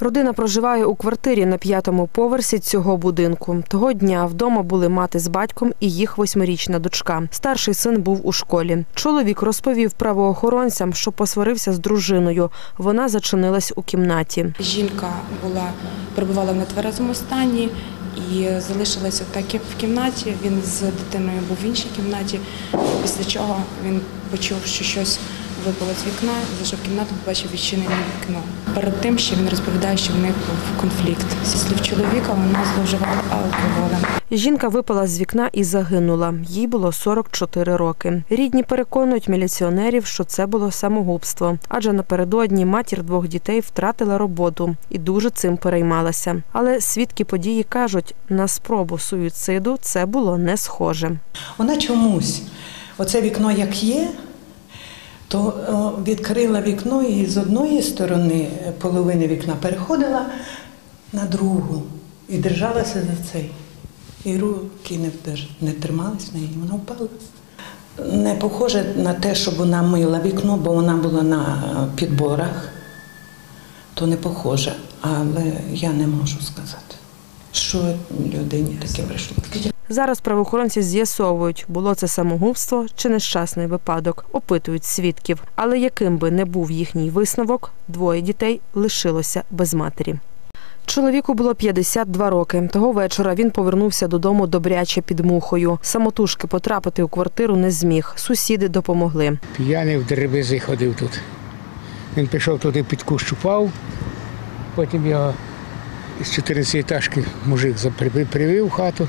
Родина проживає у квартирі на п'ятому поверсі цього будинку. Того дня вдома були мати з батьком і їх восьмирічна дочка. Старший син був у школі. Чоловік розповів правоохоронцям, що посварився з дружиною. Вона зачинилась у кімнаті. Жінка була перебувала в нетверезому стані і залишилася так, як в кімнаті. Він з дитиною був в іншій кімнаті. Після чого він почув, що щось випало з вікна, зайшов в кімнату, побачив відчинене вікно. Перед тим ще він розповідає, що в них був конфлікт. Зі слів чоловіка вона зловживала алкоголем. Жінка випала з вікна і загинула. Їй було 44 роки. Рідні переконують міліціонерів, що це було самогубство, адже напередодні матір двох дітей втратила роботу і дуже цим переймалася. Але свідки події кажуть, на спробу суїциду це було не схоже. Вона чомусь, оце вікно як є, то відкрила вікно і з одної сторони половини вікна переходила на другу і держалася за цей. І руки не, не тримались на її, вона впала. Не похоже на те, щоб вона мила вікно, бо вона була на підборах, то не похоже. Але я не можу сказати, що людині таке прийшло. Зараз правоохоронці з'ясовують, було це самогубство чи нещасний випадок, опитують свідків. Але яким би не був їхній висновок, двоє дітей лишилося без матері. Чоловіку було 52 роки. Того вечора він повернувся додому добряче під мухою. Самотужки потрапити у квартиру не зміг. Сусіди допомогли. П'яний в деревизи ходив тут. Він пішов туди під кущ упав, потім його з 14 етажки мужик привів хату.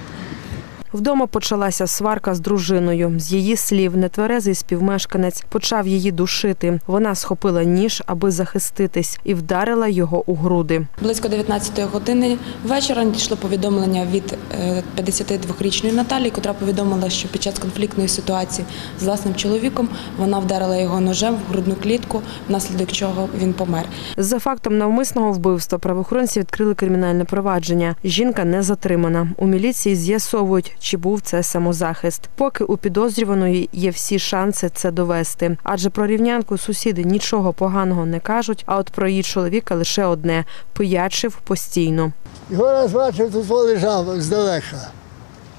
Вдома почалася сварка з дружиною. З її слів, нетверезий співмешканець почав її душити. Вона схопила ніж, аби захиститись, і вдарила його у груди. Близько 19 години вечора надійшло повідомлення від е, 52-річної Наталії, котра повідомила, що під час конфліктної ситуації з власним чоловіком вона вдарила його ножем в грудну клітку, внаслідок чого він помер. За фактом навмисного вбивства правоохоронці відкрили кримінальне провадження. Жінка не затримана. У міліції з'ясовують, чи був це самозахист. Поки у підозрюваної є всі шанси це довести. Адже про рівнянку сусіди нічого поганого не кажуть. А от про її чоловіка лише одне пиячив постійно. Його раз бачив, тут лежав здалека.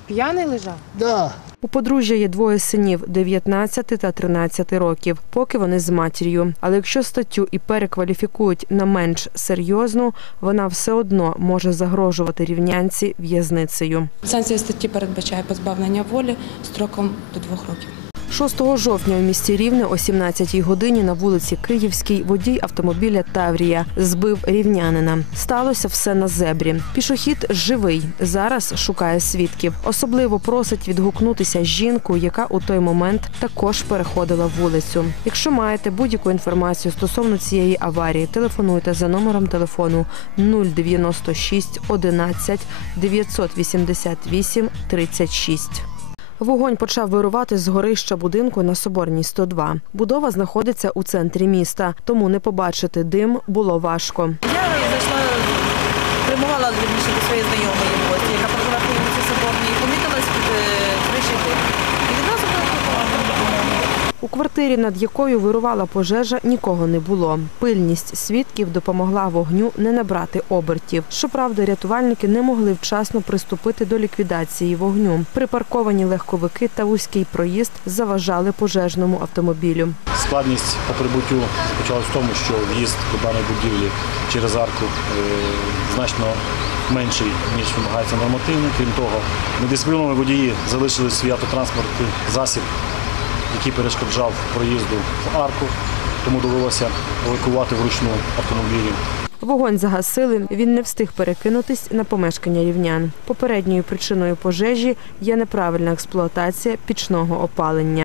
П'яний лежав. Да. У подружжя є двоє синів 19 та 13 років, поки вони з матір'ю. Але якщо статтю і перекваліфікують на менш серйозну, вона все одно може загрожувати рівнянці в'язницею. Санкція статті передбачає позбавлення волі строком до двох років. 6 жовтня у місті Рівне о 17-й годині на вулиці Київській водій автомобіля Таврія збив рівнянина. Сталося все на зебрі. Пішохід живий. Зараз шукає свідків. Особливо просить відгукнутися жінку, яка у той момент також переходила вулицю. Якщо маєте будь-яку інформацію стосовно цієї аварії, телефонуйте за номером телефону 096 11 988 36. Вогонь почав вирувати з горища будинку на Соборній 102. Будова знаходиться у центрі міста, тому не побачити дим було важко. Я зайшла, прямувала вірніше до своєї знайомої в гості, яка проживає в вулиці Соборній, і помітила з-під е, криші дим. І відразу викликала допомогу. У квартирі, над якою вирувала пожежа, нікого не було. Пильність свідків допомогла вогню не набрати обертів. Щоправда, рятувальники не могли вчасно приступити до ліквідації вогню. Припарковані легковики та вузький проїзд заважали пожежному автомобілю. Складність по прибуттю почалась в тому, що в'їзд до даної будівлі через арку е, значно менший, ніж вимагається нормативно. Крім того, недисципліновані водії залишили свій автотранспортний засіб, який перешкоджав проїзду в арку, тому довелося евакувати вручну автомобілі. Вогонь загасили. Він не встиг перекинутись на помешкання рівнян. Попередньою причиною пожежі є неправильна експлуатація пічного опалення.